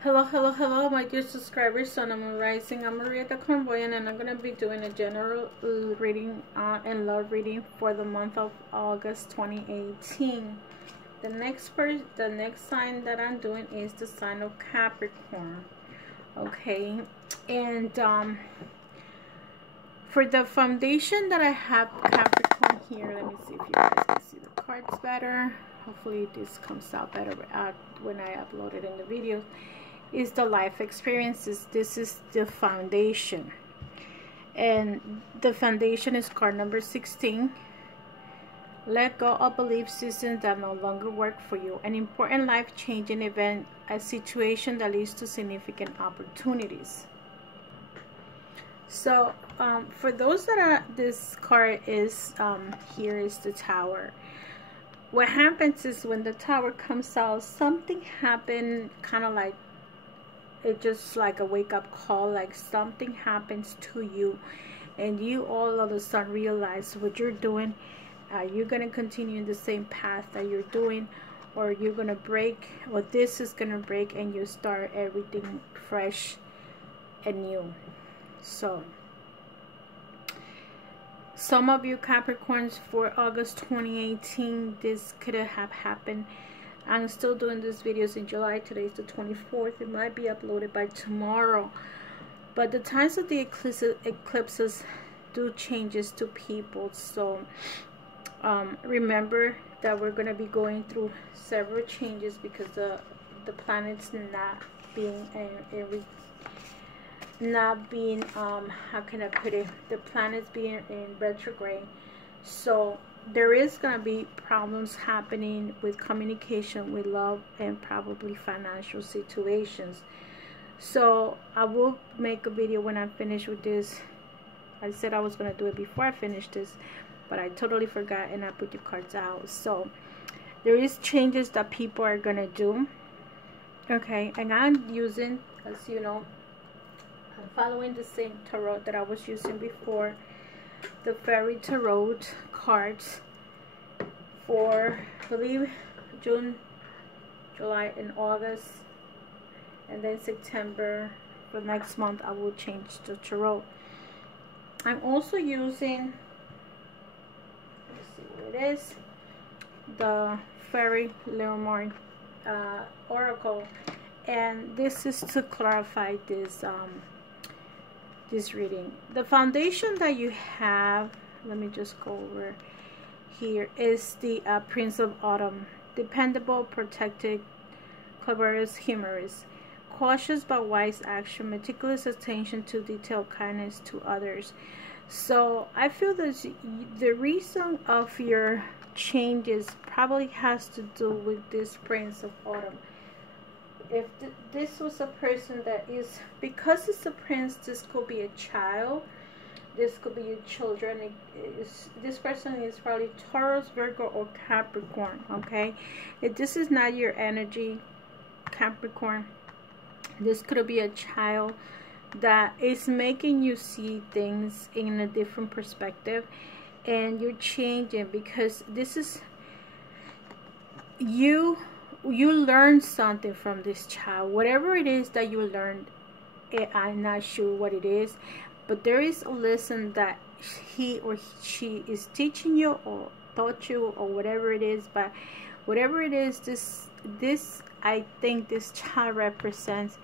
Hello, my dear subscribers. Sun I'm Rising. I'm Maria the Clairvoyant, and I'm going to be doing a general reading and love reading for the month of August 2018. The next sign that I'm doing is the sign of Capricorn. Okay, and for the foundation that I have Capricorn here, let me see if you guys can see the cards better. Hopefully this comes out better when I upload it in the video. Is the life experiences. This is the foundation, and the foundation is card number 16. Let go of belief systems that no longer work for you. An important life-changing event, a situation that leads to significant opportunities. So for those that are, this card is here is the Tower. What happens is when the Tower comes out, something happened, kind of like it's just like a wake-up call, like something happens to you and you all of a sudden realize what you're doing. You're going to continue in the same path that you're doing, or you're going to break, or this is going to break, and you start everything fresh and new. So some of you Capricorns, for August 2018, this could have happened. I'm still doing these videos in July. Today's the 24th. It might be uploaded by tomorrow. But the times of the eclipses do changes to people. So remember that we're going to be going through several changes because the planet's not being how can I put it? The planet's being in retrograde. So there is going to be problems happening with communication, with love, and probably financial situations. So I will make a video when I'm finished with this. I said I was going to do it before I finish this, but I totally forgot and I put your cards out. So there is changes that people are going to do. Okay, and I'm using, as you know, I'm following the same tarot that I was using before. The Fairy Tarot cards for, I believe, June, July, and August, and then September. For next month I will change the tarot. I'm also using, let's see what it is, the Fairy Leomar Oracle, and this is to clarify this this reading. The foundation that you have, let me just go over here, is the Prince of Autumn. Dependable, protected, clever, humorous, cautious but wise action, meticulous attention to detail, kindness to others. So I feel that the reason of your changes probably has to do with this Prince of Autumn. If this was a person that is, because it's a prince, this could be a child, this could be your children. This person is probably Taurus, Virgo, or Capricorn. Okay, if this is not your energy, Capricorn, this could be a child that is making you see things in a different perspective, and you're changing because this is you learn something from this child. Whatever it is that you learned, I'm not sure what it is, but there is a lesson that he or she is teaching you or taught you, or whatever it is. But whatever it is, this I think this child represents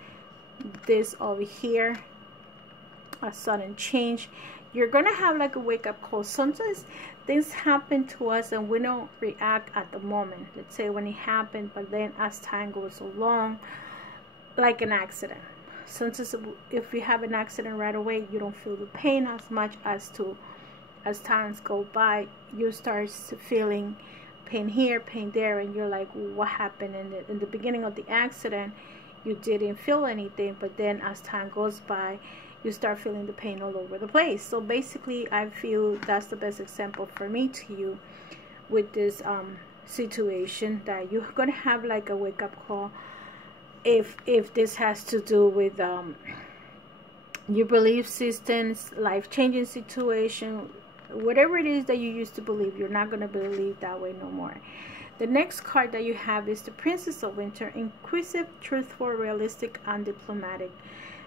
this over here, a sudden change. You're gonna have like a wake-up call. Sometimes things happen to us and we don't react at the moment, let's say when it happened, but then as time goes along, like an accident. Sometimes if you have an accident right away, you don't feel the pain as much as times go by. You start feeling pain here, pain there, and you're like, what happened? In the beginning of the accident, you didn't feel anything, but then as time goes by, you start feeling the pain all over the place. So basically, I feel that's the best example for me to you with this situation, that you're gonna have like a wake-up call. If this has to do with your belief systems, life-changing situation, whatever it is that you used to believe, you're not gonna believe that way no more. The next card that you have is the Princess of Winter. Inquisitive, truthful, realistic, and diplomatic.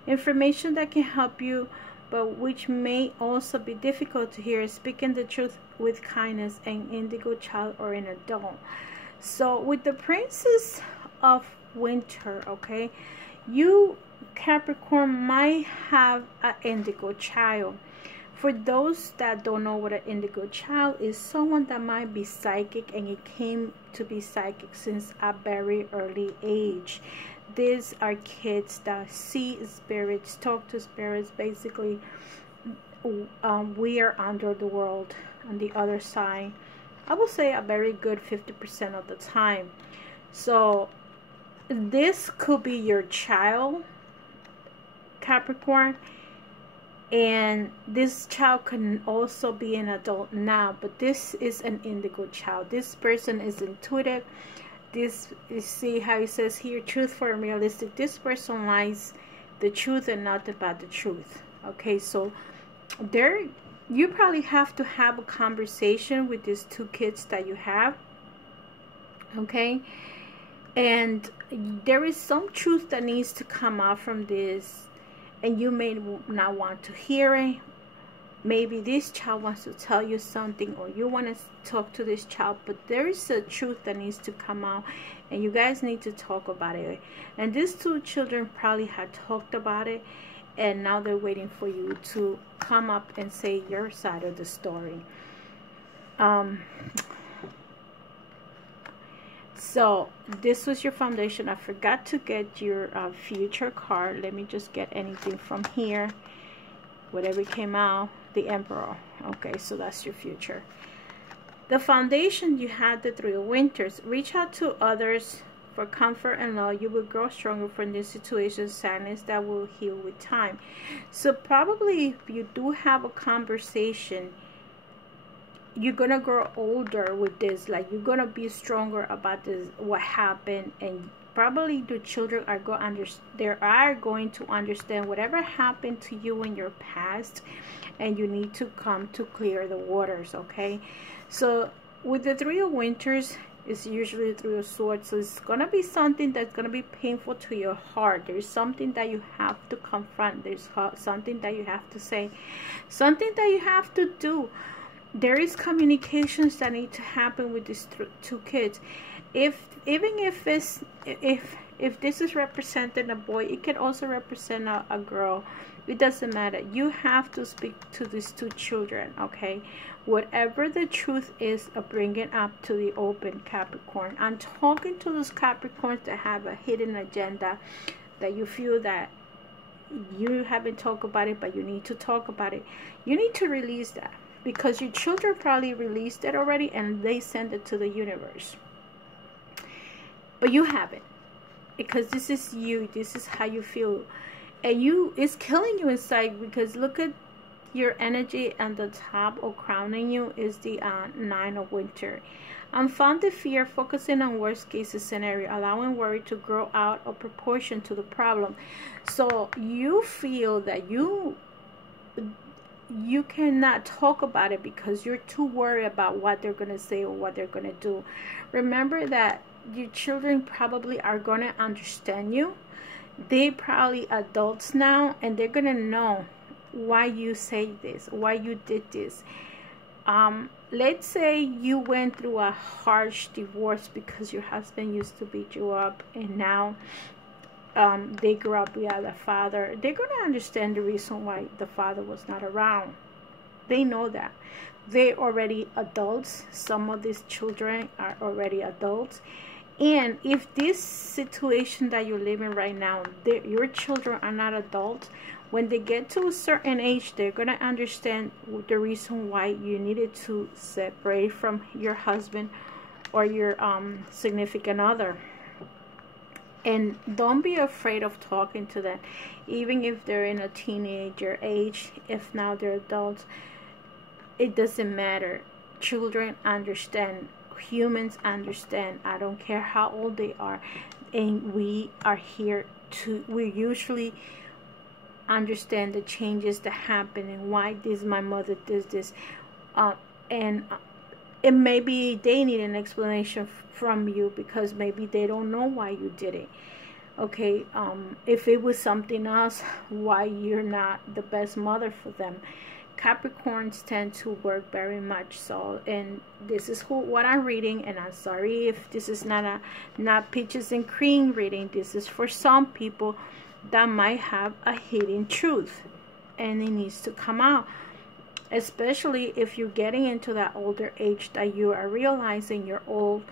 Information that can help you, but which may also be difficult to hear. Speaking the truth with kindness, an indigo child or an adult. So with the Princess of Winter, okay, you Capricorn might have an indigo child. For those that don't know what an indigo child is, someone that might be psychic, and it came to be psychic since a very early age. These are kids that see spirits, talk to spirits. Basically, we are under the world on the other side. I would say a very good 50% of the time. So this could be your child, Capricorn, and this child can also be an adult now, but this is an indigo child. This person is intuitive. This, you see how it says here, truthful and realistic. This person lies the truth and nothing but the truth. Okay, so there you probably have to have a conversation with these two kids that you have. Okay, and there is some truth that needs to come out from this, and you may not want to hear it. Maybe this child wants to tell you something, or you want to talk to this child, but there is a truth that needs to come out, and you guys need to talk about it. And these two children probably had talked about it, and now they're waiting for you to come up and say your side of the story. So this was your foundation. I forgot to get your future card. Let me just get anything from here. Whatever came out. The Emperor. Okay, so that's your future. The foundation, you had the Three of Winters. Reach out to others for comfort and love. You will grow stronger from this situation. Sadness that will heal with time. So probably if you do have a conversation, you're gonna grow older with this. Like, you're gonna be stronger about this, what happened, and probably the children are going to understand whatever happened to you in your past, and you need to come to clear the waters. Okay, so with the Three of Winters, it's usually the Three of Swords, so it's gonna be something that's gonna be painful to your heart. There's something that you have to confront. There's something that you have to say, something that you have to do. There is communications that need to happen with these two kids. Even if this is representing a boy, it can also represent a girl. It doesn't matter. You have to speak to these two children, okay? Whatever the truth is, bring it up to the open, Capricorn. I'm talking to those Capricorns that have a hidden agenda, that you feel that you haven't talked about it, but you need to talk about it. You need to release that, because your children probably released it already and they send it to the universe. But you haven't, because this is you. This is how you feel. And it's killing you inside, because look at your energy, and the top or crowning you is the Nine of Winter. Unfounded fear, focusing on worst case scenario, allowing worry to grow out of proportion to the problem. So you feel that you cannot talk about it because you're too worried about what they're going to say or what they're going to do. Remember that your children probably are going to understand you. They probably adults now, and they're going to know why you say this, why you did this. Let's say you went through a harsh divorce because your husband used to beat you up, and now they grew up without a father. They're going to understand the reason why the father was not around. They know that. They're already adults. Some of these children are already adults. And if this situation that you're living right now, your children are not adults, when they get to a certain age, they're going to understand the reason why you needed to separate from your husband or your significant other. And don't be afraid of talking to them, even if they're in a teenager age. If now they're adults, it doesn't matter. Children understand. Humans understand. I don't care how old they are. And we are here to, we usually understand the changes that happen and why my mother does this. And And maybe they need an explanation from you, because maybe they don't know why you did it. Okay, if it was something else, why you're not the best mother for them. Capricorns tend to work very much so, and this is what I'm reading, and I'm sorry if this is not peaches and cream reading. This is for some people that might have a hidden truth, and it needs to come out, especially if you're getting into that older age that you are realizing you're old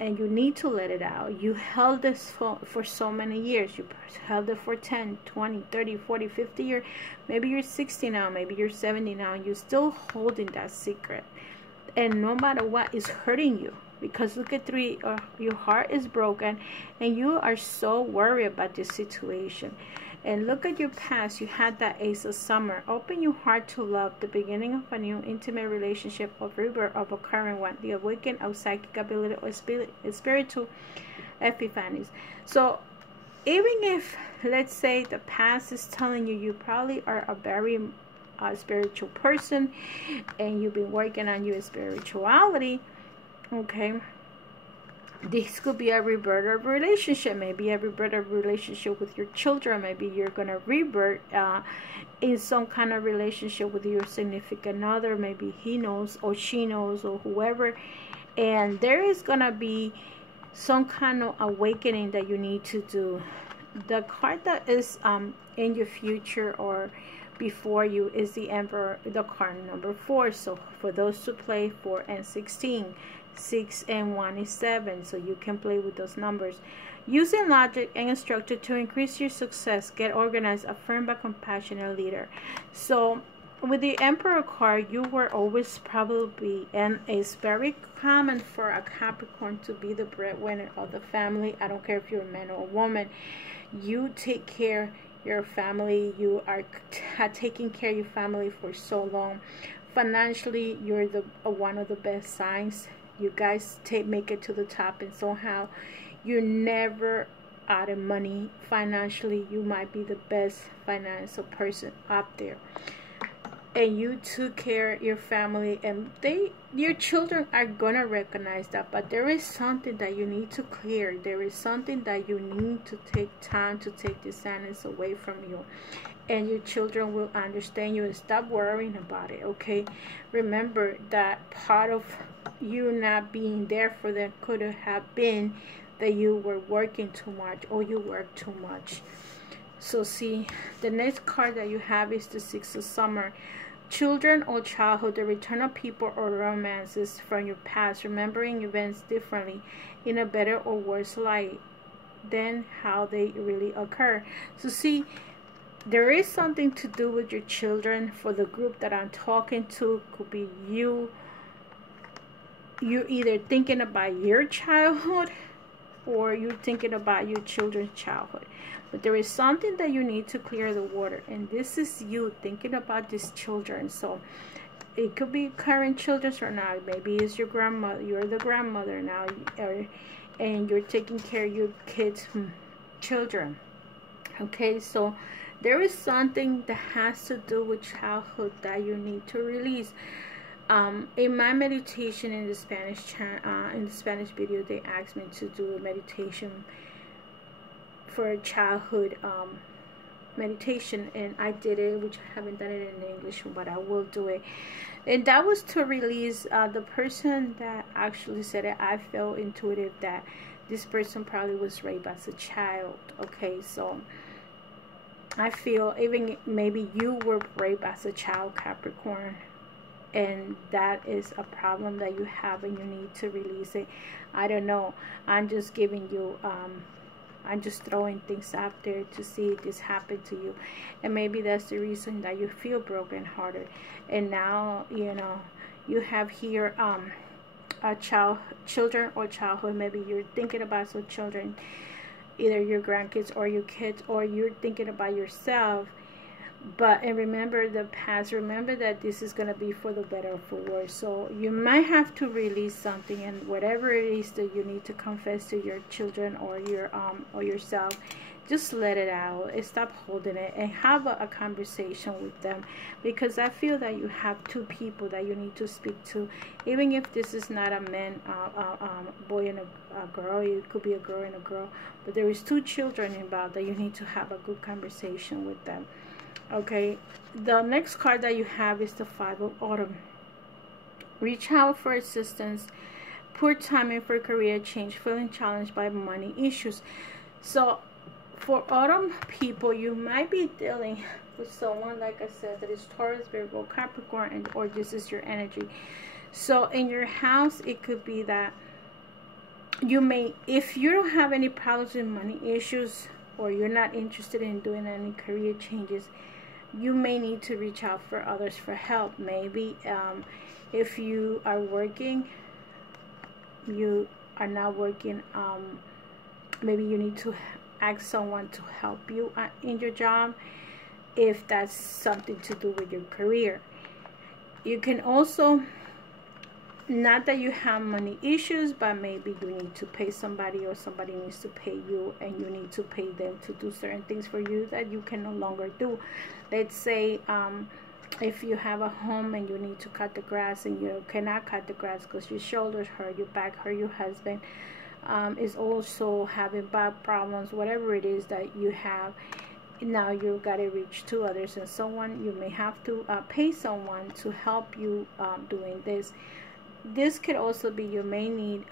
and you need to let it out. You held this for so many years. You held it for 10, 20, 30, 40, 50 years. Maybe you're 60 now, maybe you're 70 now, and you're still holding that secret. And no matter what is hurting you, because look at 3, your heart is broken and you are so worried about this situation. And look at your past. You had that Ace of Summer. Open your heart to love, the beginning of a new intimate relationship, of rebirth of a current one, the awakening of psychic ability or spiritual epiphanies. So even if, let's say, the past is telling you you probably are a very spiritual person and you've been working on your spirituality, okay, this could be a rebirth of relationship, maybe a rebirth of relationship with your children. Maybe you're going to rebirth in some kind of relationship with your significant other. Maybe he knows or she knows or whoever. And there is going to be some kind of awakening that you need to do. The card that is in your future or before you is the Emperor, the card number 4. So for those who play 4 and 16, 6 and 1 is 7, so you can play with those numbers. Using logic and structure to increase your success. Get organized, affirmed by compassionate leader. So with the Emperor card, you were always probably, and it's very common for a Capricorn to be the breadwinner of the family. I don't care if you're a man or a woman. You take care of your family. You are taking care of your family for so long. Financially, you're one of the best signs. You guys make it to the top, and somehow you're never out of money financially. You might be the best financial person up there, and you took care of your family, and your children are gonna recognize that. But there is something that you need to clear. There is something that you need to take time to take the sadness away from you, and your children will understand you and stop worrying about it. Okay, remember that part of you not being there for them could have been that you were working too much or you worked too much. So see, the next card that you have is the 6 of Summer. Children or childhood, the return of people or romances from your past, remembering events differently in a better or worse light than how they really occur. So see, there is something to do with your children. For the group that I'm talking to, could be you're either thinking about your childhood or you're thinking about your children's childhood. But there is something that you need to clear the water, and this is you thinking about these children. So it could be current children or not. Maybe it's your grandmother. You're the grandmother now, and you're taking care of your kids' children. Okay, so there is something that has to do with childhood that you need to release. In my meditation in the Spanish video, they asked me to do a meditation for childhood meditation, and I did it, which I haven't done it in English, but I will do it. And that was to release the person that actually said it. I felt intuitive that this person probably was raped as a child. Okay, so I feel even maybe you were raped as a child, Capricorn, and that is a problem that you have and you need to release it. I don't know, I'm just giving you I'm just throwing things out there to see if this happened to you, and maybe that's the reason that you feel broken hearted. And now, you know, you have here children or childhood. Maybe you're thinking about some children, either your grandkids or your kids, or you're thinking about yourself. And remember the past. Remember that this is going to be for the better or for worse. So you might have to release something, and whatever it is that you need to confess to your children or your or yourself, just let it out. Stop holding it and have a conversation with them, because I feel that you have two people that you need to speak to, even if this is not a man, boy and a girl. It could be a girl and a girl, but there is two children involved that you need to have a good conversation with them. Okay, the next card that you have is the Five of Autumn. Reach out for assistance, poor timing for career change, feeling challenged by money issues. So for autumn people, you might be dealing with someone, like I said, that is Taurus, Virgo, Capricorn, and or this is your energy. So in your house, it could be that you may, if you don't have any problems with money issues, or you're not interested in doing any career changes, you may need to reach out for others for help. Maybe if you are working, you are not working, maybe you need to ask someone to help you in your job, if that's something to do with your career. You can also, not that you have money issues, but maybe you need to pay somebody, or somebody needs to pay you, and you need to pay them to do certain things for you that you can no longer do. Let's say if you have a home and you need to cut the grass, and you cannot cut the grass because your shoulders hurt, your back hurt, your husband is also having back problems, whatever it is that you have, now you've got to reach to others and someone. You may have to pay someone to help you doing this. This could also be you may need,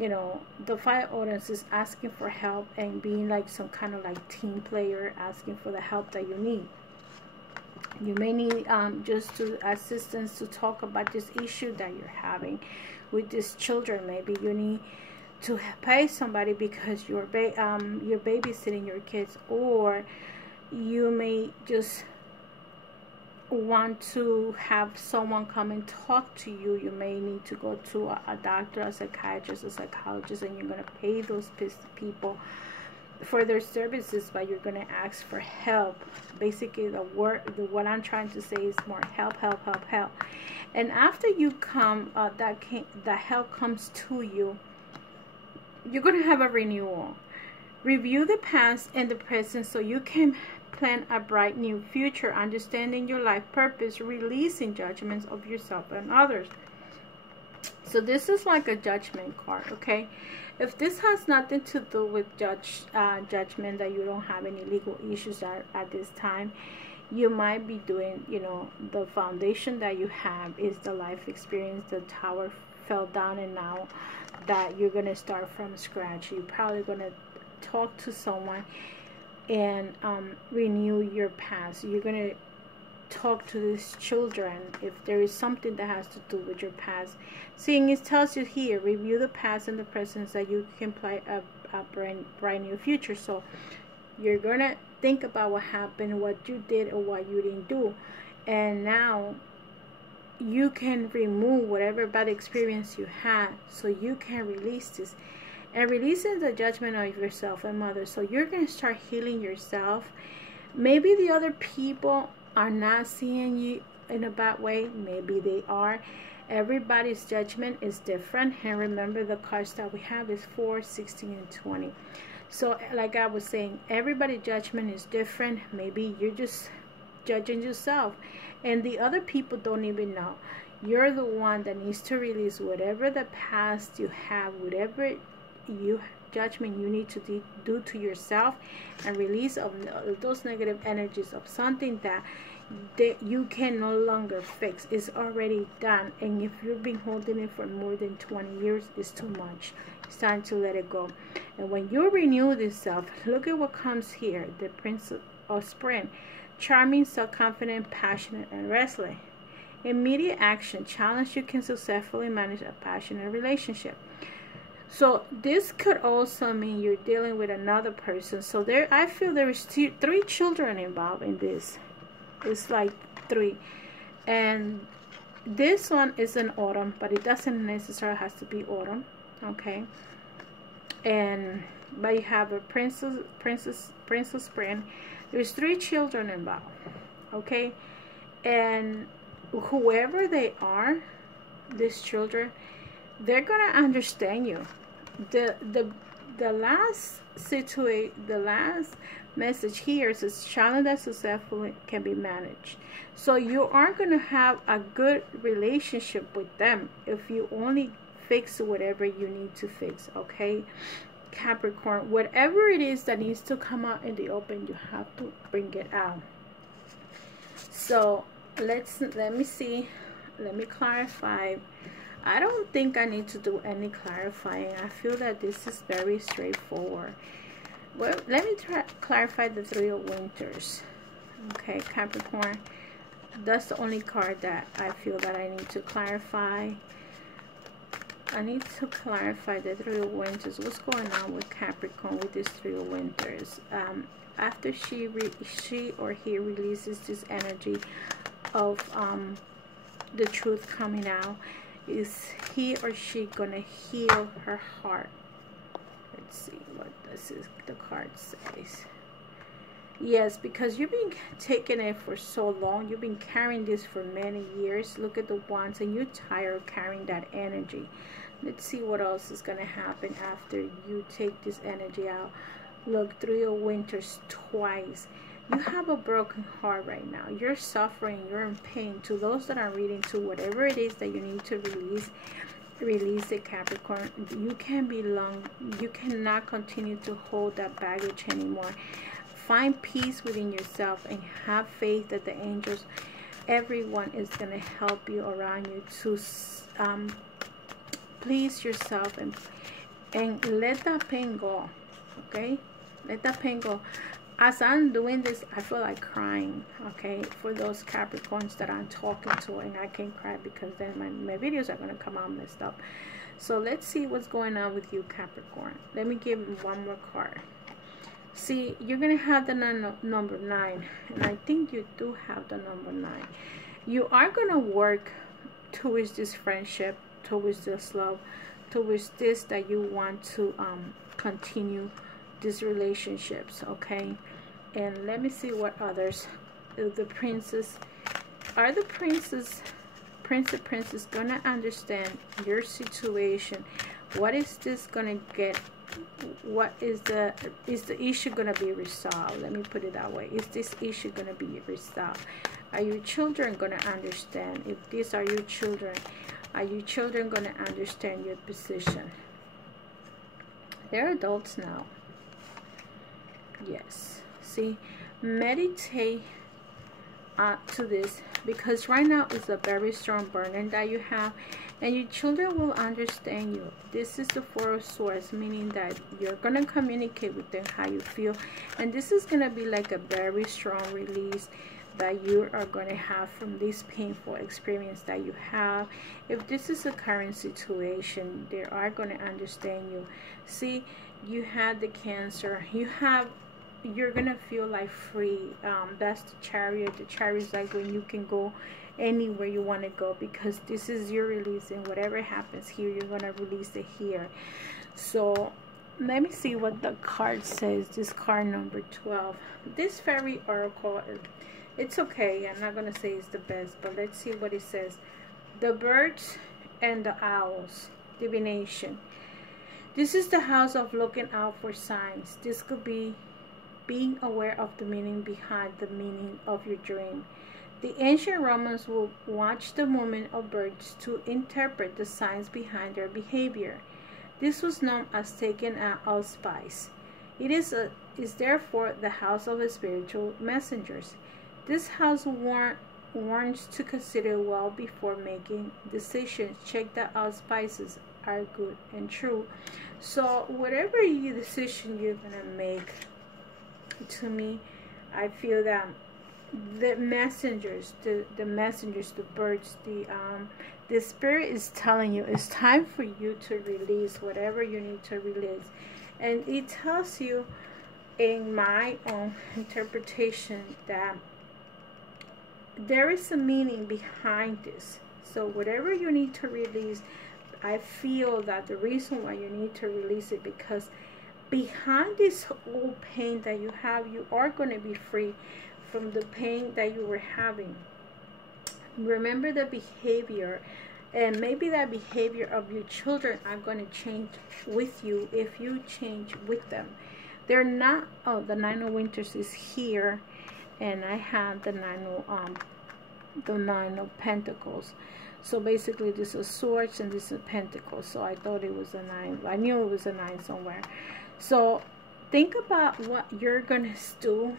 you know, the Fire Audience is asking for help and being like some kind of like team player, asking for the help that you need. You may need just assistance to talk about this issue that you're having with these children. Maybe you need to pay somebody because you're babysitting your kids, or you may just want to have someone come and talk to you. You may need to go to a doctor, a psychiatrist, a psychologist, and you're going to pay those people for their services, but you're going to ask for help. Basically, what I'm trying to say is more help. And after you come, that help comes to you, you're going to have a renewal. Review the past and the present so you can plan a bright new future, understanding your life purpose, releasing judgments of yourself and others. So this is like a judgment card, okay? If this has nothing to do with judgment, that you don't have any legal issues at this time, you might be doing, you know, the foundation that you have is the life experience. The tower fell down, and now that you're going to start from scratch, you're probably going to talk to someone and renew your past. You're going to talk to these children if there is something that has to do with your past. Seeing it tells you here, review the past and the present so you can plan a bright new future. So you're going to think about what happened, what you did or what you didn't do, and now you can remove whatever bad experience you had, so you can release this. And releasing the judgment of yourself and others. So you're going to start healing yourself. Maybe the other people are not seeing you in a bad way. Maybe they are. Everybody's judgment is different. And remember, the cards that we have is 4, 16, and 20. So like I was saying, everybody's judgment is different. Maybe you're just judging yourself, and the other people don't even know. You're the one that needs to release whatever the past you have, whatever judgment you need to do to yourself, and release of those negative energies of something that you can no longer fix. It's already done, and if you've been holding it for more than 20 years, it's too much. It's time to let it go. And when you renew this self, look at what comes here. The Prince of Spring. Charming, self-confident, passionate, and restless. Immediate action. Challenge you can successfully manage a passionate relationship. So this could also mean you're dealing with another person. So there, I feel there is 3 children involved in this. It's like 3. And this one is in autumn, but it doesn't necessarily have to be autumn. Okay. But you have a Prince of Spring. There's 3 children involved. Okay. And whoever they are, these children, they're gonna understand you. the last message here says challenge that successfully can be managed. So you aren't going to have a good relationship with them if you only fix whatever you need to fix, okay? Capricorn, whatever it is that needs to come out in the open, you have to bring it out. So let me see, let me clarify. I don't think I need to do any clarifying. I feel that this is very straightforward. Well, let me clarify the Three of Winters. Okay, Capricorn, that's the only card that I feel that I need to clarify. I need to clarify the Three of Winters. What's going on with Capricorn with this Three of Winters? After she or he releases this energy of the truth coming out, is he or she gonna heal her heart? Let's see what the card says. Yes, because you've been taking it for so long. You've been carrying this for many years. Look at the Wands, and you're tired of carrying that energy. Let's see what else is going to happen after you take this energy out. Look, Three of Winters twice. You have a broken heart right now. You're suffering. You're in pain. To those that are reading, to whatever it is that you need to release it, Capricorn. You cannot continue to hold that baggage anymore. Find peace within yourself and have faith that the angels, everyone is going to help you around you to please yourself and let that pain go. Okay, let that pain go. As I'm doing this, I feel like crying. Okay, for those Capricorns that I'm talking to, and I can't cry because then my videos are going to come out messed up. So let's see what's going on with you, Capricorn. Let me give one more card. See, you're going to have the number 9. And I think you do have the number 9. You are going to work towards this friendship, towards this love, towards this that you want to continue these relationships, okay? And let me see what others. The princess. Are the prince and princess going to understand your situation? What is this going to get? What is the issue going to be resolved? Let me put it that way. Is this issue going to be resolved? Are your children going to understand? If these are your children, are your children going to understand your position? They're adults now. Yes. See, meditate to this, because right now is a very strong burden that you have, and your children will understand you. This is the Four of Swords, meaning that you're going to communicate with them how you feel, and this is going to be like a very strong release that you are going to have from this painful experience that you have. If this is a current situation, they are going to understand you. See, you had the Cancer. You're going to feel like free. That's the Chariot. The Chariot is like when you can go anywhere you want to go, because this is your release, and whatever happens here, you're going to release it here. So let me see what the card says. This card number 12. This fairy oracle, it's okay. I'm not going to say it's the best, but let's see what it says. The birds and the owls. Divination. This is the house of looking out for signs. This could be being aware of the meaning behind the meaning of your dream. The ancient Romans would watch the movement of birds to interpret the signs behind their behavior. This was known as taking an auspice. It is therefore the house of the spiritual messengers. This house warns to consider well before making decisions. Check that auspices are good and true. So whatever decision you're gonna make, to me, I feel that the messengers, the messengers, the birds, the spirit is telling you it's time for you to release whatever you need to release. And it tells you, in my own interpretation, that there is a meaning behind this. So whatever you need to release, I feel that the reason why you need to release it, because behind this old pain that you have, you are going to be free from the pain that you were having. Remember the behavior And maybe that behavior of your children are going to change with you if you change with them. They're not, oh, the Nine of Winters is here, and I had the Nine of Pentacles. So basically this is Swords and this is Pentacles. So I thought it was a 9. I knew it was a 9 somewhere. So think about what you're going to do,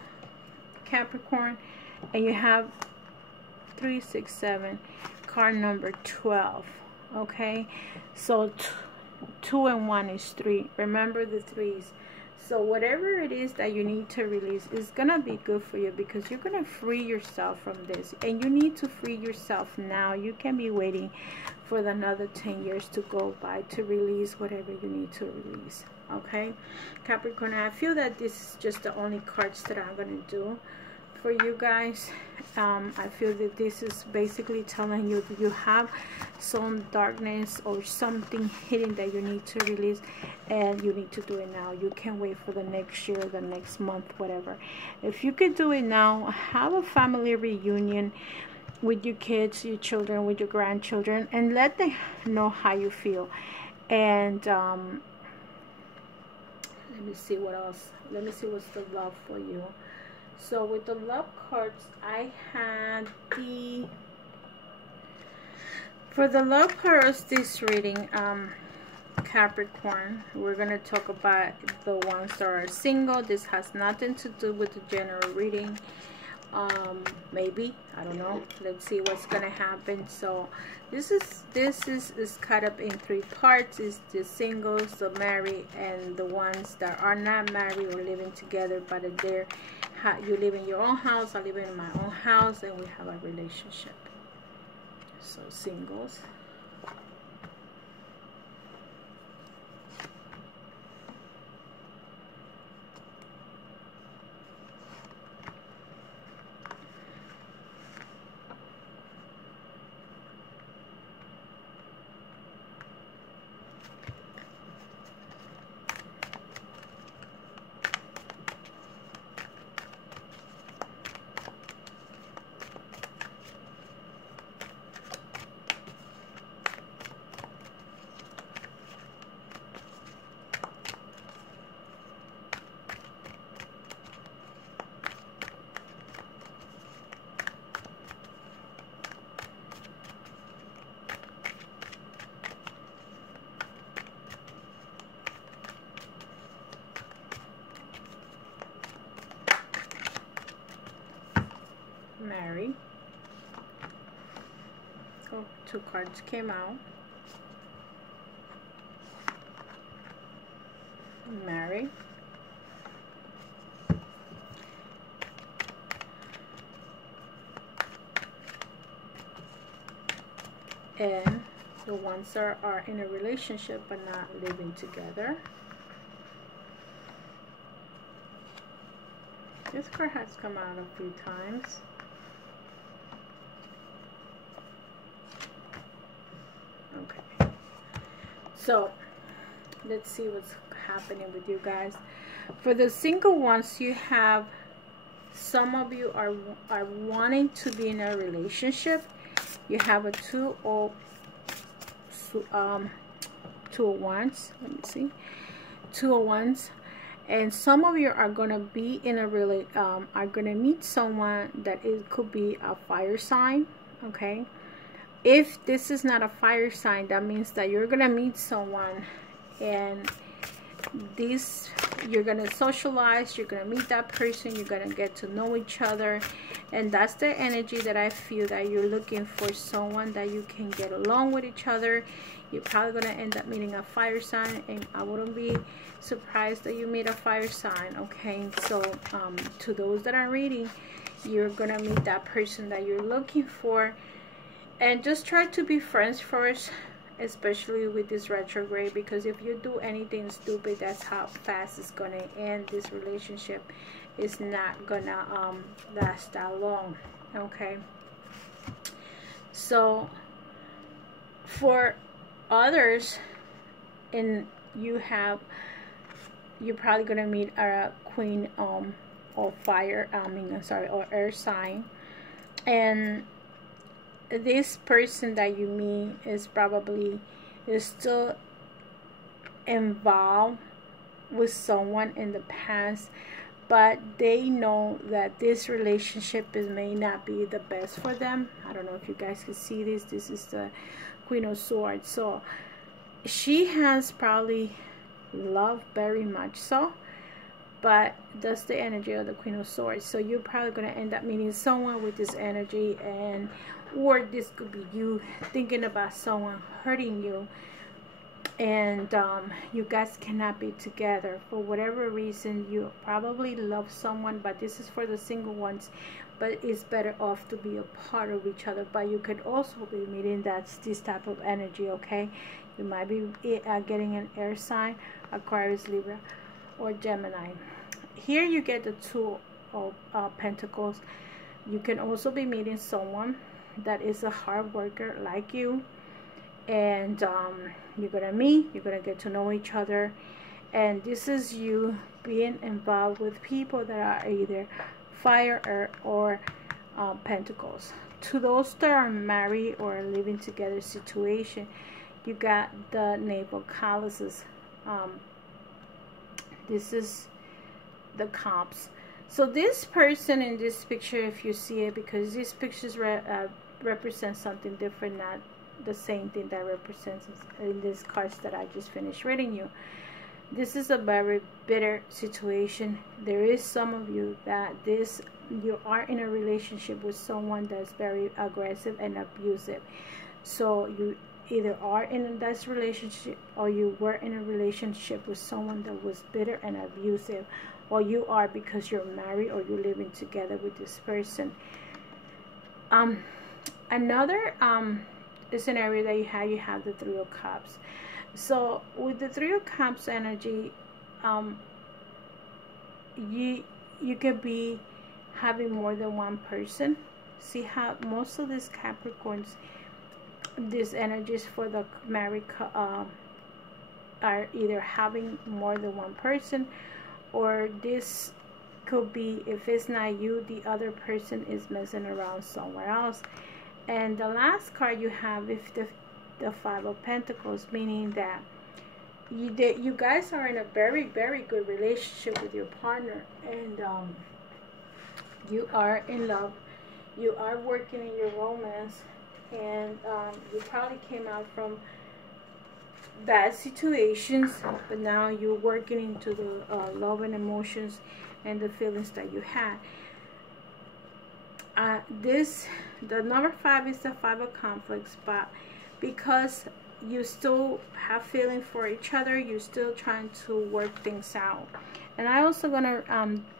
Capricorn. And you have 3, 6, 7, card number 12. Okay, so 2 and 1 is 3. Remember the 3s. So whatever it is that you need to release is going to be good for you, because you're going to free yourself from this. And you need to free yourself now. You can be waiting for another 10 years to go by to release whatever you need to release. Okay, Capricorn, I feel that this is just the only cards that I'm going to do for you guys. I feel that this is basically telling you that you have some darkness or something hidden that you need to release, and you need to do it now. You can't wait for the next year, the next month, whatever. If you could do it now, have a family reunion with your kids, your children, with your grandchildren, and let them know how you feel. And let me see what else. Let me see what's the love for you. So with the love cards, I had for the love cards this reading, Capricorn, we're going to talk about the ones that are single. This has nothing to do with the general reading. Maybe, I don't know. Let's see what's going to happen. So this is cut up in 3 parts. It's the singles, the married, and the ones that are not married or living together, but they're you live in your own house, I live in my own house, and we have a relationship. So singles, marry. Oh, 2 cards came out. Marry. And the ones that are in a relationship but not living together. This card has come out a few times. Okay. So, let's see what's happening with you guys. For the single ones, you have, some of you are wanting to be in a relationship. You have a 2 of Wands. Let me see. 2 of Wands. And some of you are going to be in a are going to meet someone that it could be a fire sign. Okay. If this is not a fire sign, that means that you're going to meet someone, and you're going to socialize, you're going to meet that person, you're going to get to know each other, and that's the energy that I feel that you're looking for, someone that you can get along with each other. You're probably going to end up meeting a fire sign, and I wouldn't be surprised that you meet a fire sign. Okay, so to those that are reading, you're going to meet that person that you're looking for, and just try to be friends first, especially with this retrograde, because if you do anything stupid, that's how fast it's gonna end. This relationship is not gonna last that long. Okay, so for others, and you're probably gonna meet a queen or fire, or air sign, and this person that you meet is still involved with someone in the past, but they know that this relationship may not be the best for them. I don't know if you guys can see this. This is the Queen of Swords. So she has probably loved very much so, but that's the energy of the Queen of Swords. So you're probably going to end up meeting someone with this energy, and or this could be you thinking about someone hurting you, and you guys cannot be together for whatever reason. You probably love someone, but this is for the single ones, but it's better off to be a part of each other. But you could also be meeting this type of energy. Okay, you might be getting an air sign, Aquarius, Libra, or Gemini. Here you get the Two of Pentacles. You can also be meeting someone that is a hard worker like you, and you're gonna get to know each other, and this is you being involved with people that are either fire, earth, or pentacles. To those that are married or living together situation, you got the navel calluses. This is the Cups. So this person in this picture, if you see it, because these pictures represent something different, not the same thing that represents in these cards that I just finished reading you. This is a very bitter situation. There is some of you that you are in a relationship with someone that's very aggressive and abusive. So you either are in this relationship, or you were in a relationship with someone that was bitter and abusive, or you are because you're married or you're living together with this person. Another scenario that you have the Three of Cups. So with the Three of Cups energy, you could be having more than one person. See how most of these Capricorns, these energies for the married are either having more than one person, or this could be, if it's not you, the other person is messing around somewhere else. And the last card you have is the Five of Pentacles, meaning that you guys are in a very, very good relationship with your partner, and you are in love, you are working in your romance, and you probably came out from bad situations, but now you're working into the love and emotions and the feelings that you had. The number 5 is the Five of Conflicts, but because you still have feeling for each other, you're still trying to work things out. And I also gonna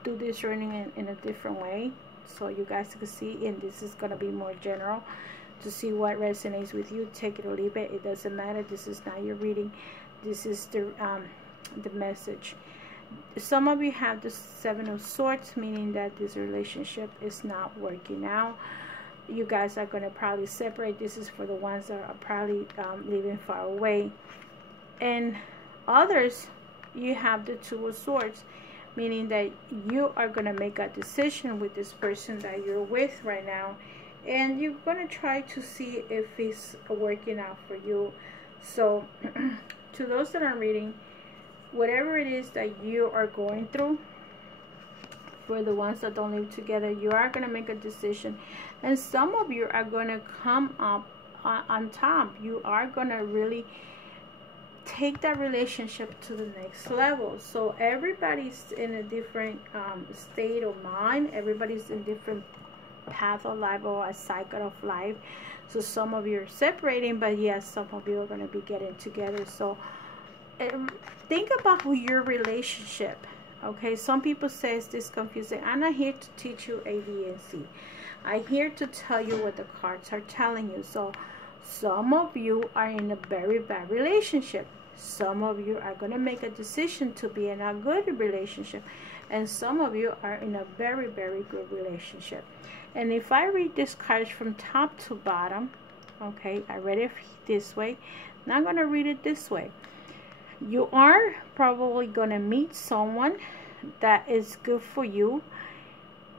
do this reading in a different way, so you guys can see, and this is gonna be more general to see what resonates with you. Take it or leave it. It doesn't matter. This is not your reading. This is the message. Some of you have the Seven of Swords, meaning that this relationship is not working out. You guys are going to probably separate. This is for the ones that are probably living far away. And others, you have the Two of Swords, meaning that you are going to make a decision with this person that you're with right now, and you're going to try to see if it's working out for you. So to those that are reading, whatever it is that you are going through, for the ones that don't live together, you are going to make a decision, and some of you are going to come up on top. You are going to really take that relationship to the next level. So everybody's in a different state of mind. Everybody's in different path of life, or a cycle of life. So some of you are separating, but yes, some of you are going to be getting together. So think about who your relationship. Okay, some people say it's this confusing. I'm not here to teach you A, B, and C. I'm here to tell you what the cards are telling you. So some of you are in a very bad relationship. Some of you are going to make a decision to be in a good relationship, and some of you are in a very, very good relationship. And if I read this card from top to bottom, okay, I read it this way, now I'm going to read it this way. You are probably going to meet someone that is good for you.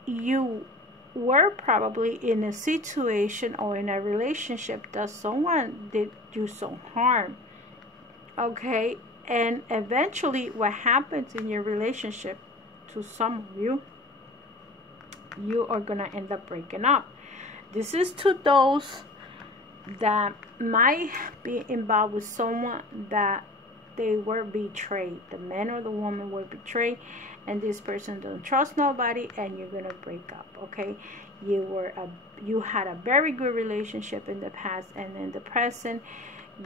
You were probably in a situation or in a relationship that someone did you some harm. Okay, and eventually what happens in your relationship, to some of you, you are gonna end up breaking up. This is to those that might be involved with someone that they were betrayed. The man or the woman were betrayed, and this person don't trust nobody, and you're gonna break up. Okay, you had a very good relationship in the past, and in the present,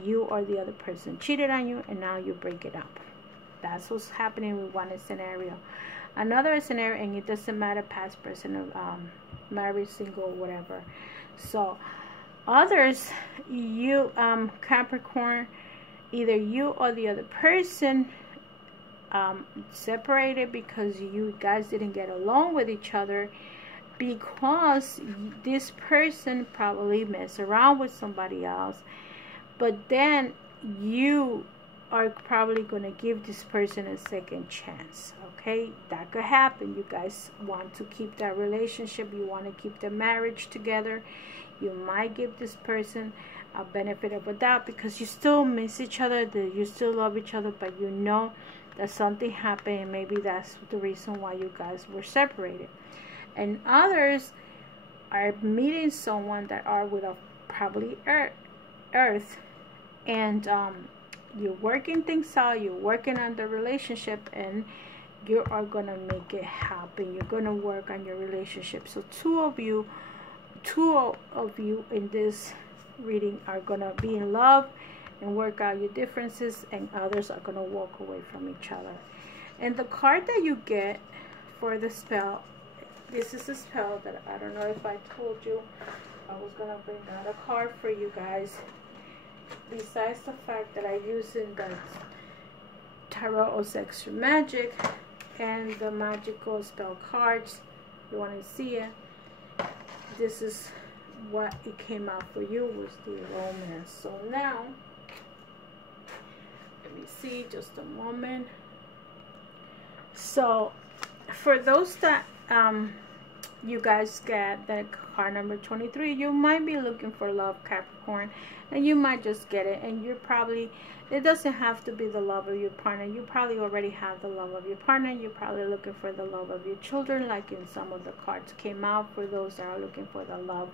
you or the other person cheated on you, and now you break it up. That's what's happening with one scenario. Another scenario, and it doesn't matter past, present, married, single, whatever. So others, you Capricorn, either you or the other person separated because you guys didn't get along with each other, because this person probably messed around with somebody else, but then you are probably going to give this person a second chance. Okay, that could happen. You guys want to keep that relationship, you want to keep the marriage together. You might give this person a benefit of a doubt because you still miss each other, that you still love each other, but you know that something happened, and maybe that's the reason why you guys were separated. And others are meeting someone that are with a probably earth, and you're working things out, you're working on the relationship, and you are gonna make it happen. You're gonna work on your relationship. So two of you in this reading are gonna be in love and work out your differences, and others are gonna walk away from each other. And the card that you get for the spell, this is a spell that I don't know if I told you I was gonna bring out a card for you guys. Besides the fact that I use in the Tarot or Extra Magic and the magical spell cards, you want to see it, this is what it came out for you, was the romance. So now let me see, just a moment. So for those that you guys get that card number 23, you might be looking for love, Capricorn, and you might just get it, and you're probably, it doesn't have to be the love of your partner. You probably already have the love of your partner. You're probably looking for the love of your children, like in some of the cards came out for those that are looking for the love.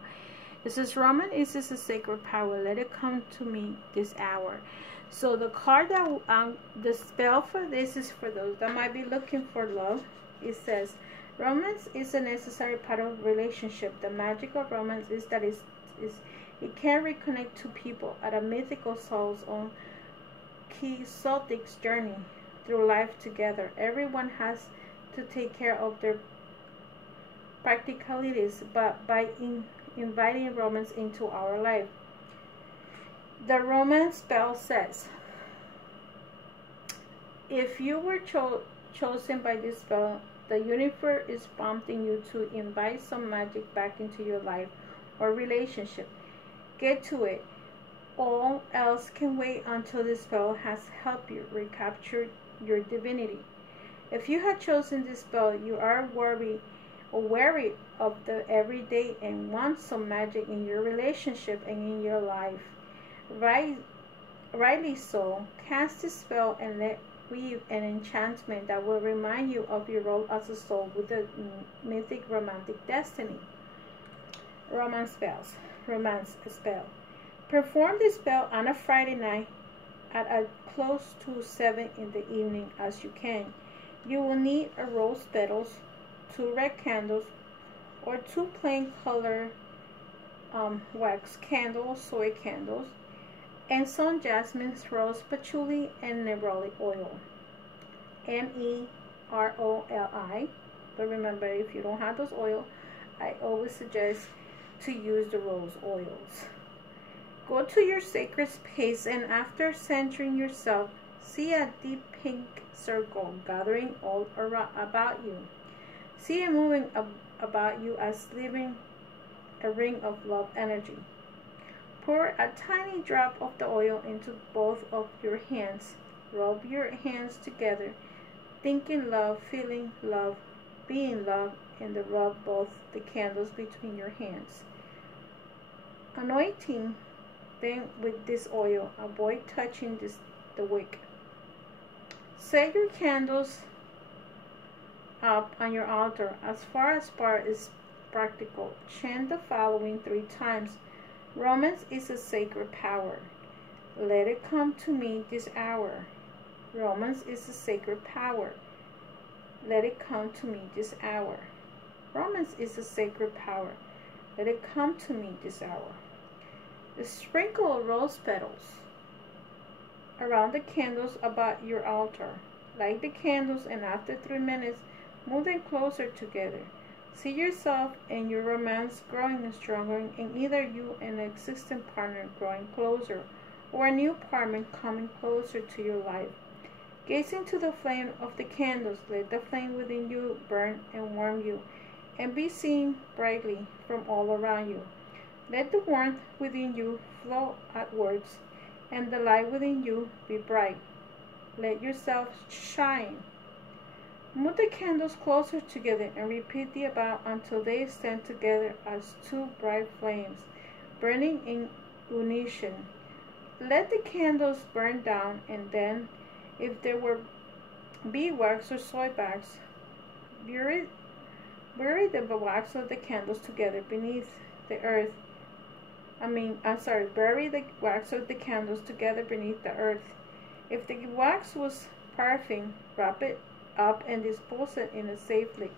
This is Roman. This is a sacred power. Let it come to me this hour. So the card that the spell for this is for those that might be looking for love. It says, romance is a necessary part of a relationship. The magic of romance is that it can reconnect two people at a mythical soul's own quixotic journey through life together. Everyone has to take care of their practicalities, but by inviting romance into our life. The romance spell says, if you were chosen by this spell, the universe is prompting you to invite some magic back into your life or relationship. Get to it. All else can wait until the spell has helped you recapture your divinity. If you had chosen this spell, you are wary of the everyday and want some magic in your relationship and in your life. Rightly so. Cast this spell and let weave an enchantment that will remind you of your role as a soul with the mythic romantic destiny. Romance spell. Perform this spell on a Friday night at close to 7 in the evening as you can. You will need a rose petals, 2 red candles, or 2 plain color wax candles, soy candles, and some jasmine, rose patchouli, and neroli oil. Neroli. But remember, if you don't have those oil, I always suggest to use the rose oils. Go to your sacred space, and after centering yourself, see a deep pink circle gathering all around about you. See it moving about you as leaving a ring of love energy. Pour a tiny drop of the oil into both of your hands. Rub your hands together, thinking love, feeling love, being love, and then rub both the candles between your hands. Anointing them with this oil. Avoid touching the wick. Set your candles up on your altar as far is practical. Chant the following 3 times. Romance is a sacred power. Let it come to me this hour. Romance is a sacred power. Let it come to me this hour. Romance is a sacred power. Let it come to me this hour. Sprinkle rose petals around the candles about your altar. Light the candles, and after 3 minutes, move them closer together. See yourself and your romance growing stronger, and either you and an existing partner growing closer, or a new partner coming closer to your life. Gaze into the flame of the candles. Let the flame within you burn and warm you, and be seen brightly from all around you. Let the warmth within you flow outwards, and the light within you be bright. Let yourself shine. Move the candles closer together and repeat the above until they stand together as 2 bright flames, burning in unison. Let the candles burn down, and then, if there were beeswax or soy bags, bury the wax of the candles together beneath the earth. Bury the wax of the candles together beneath the earth. If the wax was paraffin, wrap it up and dispose it in a safely.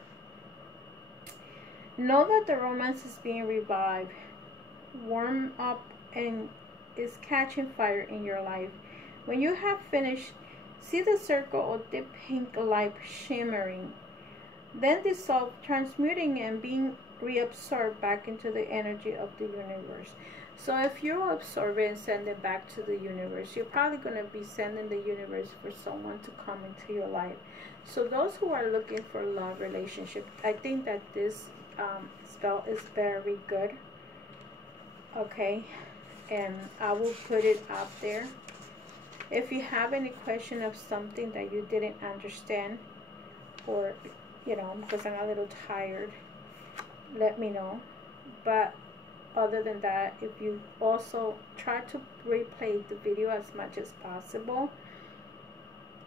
Know that the romance is being revived, warm up, and is catching fire in your life. When you have finished, see the circle of deep pink light shimmering, then dissolve, transmuting and being reabsorbed back into the energy of the universe. So if you absorb it and send it back to the universe, you're probably going to be sending the universe for someone to come into your life. So those who are looking for love relationship, I think that this spell is very good. Okay, and I will put it out there. If you have any question of something that you didn't understand, or because I'm a little tired, let me know. But other than that, if you also try to replay the video as much as possible.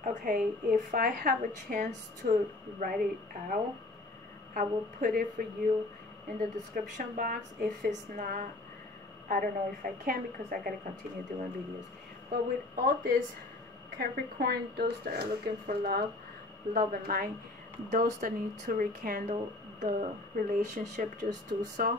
Okay, if I have a chance to write it out, I will put it for you in the description box. If it's not, I don't know if I can, because I gotta continue doing videos. But with all this, Capricorn, those that are looking for love and light, those that need to rekindle the relationship, just do so.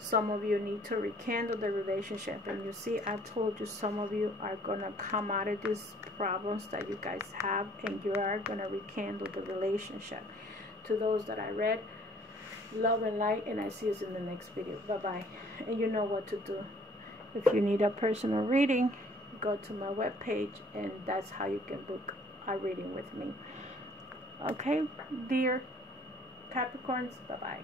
Some of you need to rekindle the relationship, and you see, I told you, some of you are gonna come out of these problems that you guys have, and you are gonna rekindle the relationship. To those that I read, love and light, and I see you in the next video. Bye bye. And you know what to do. If you need a personal reading, go to my webpage, and that's how you can book a reading with me. Okay, dear Capricorns, bye bye.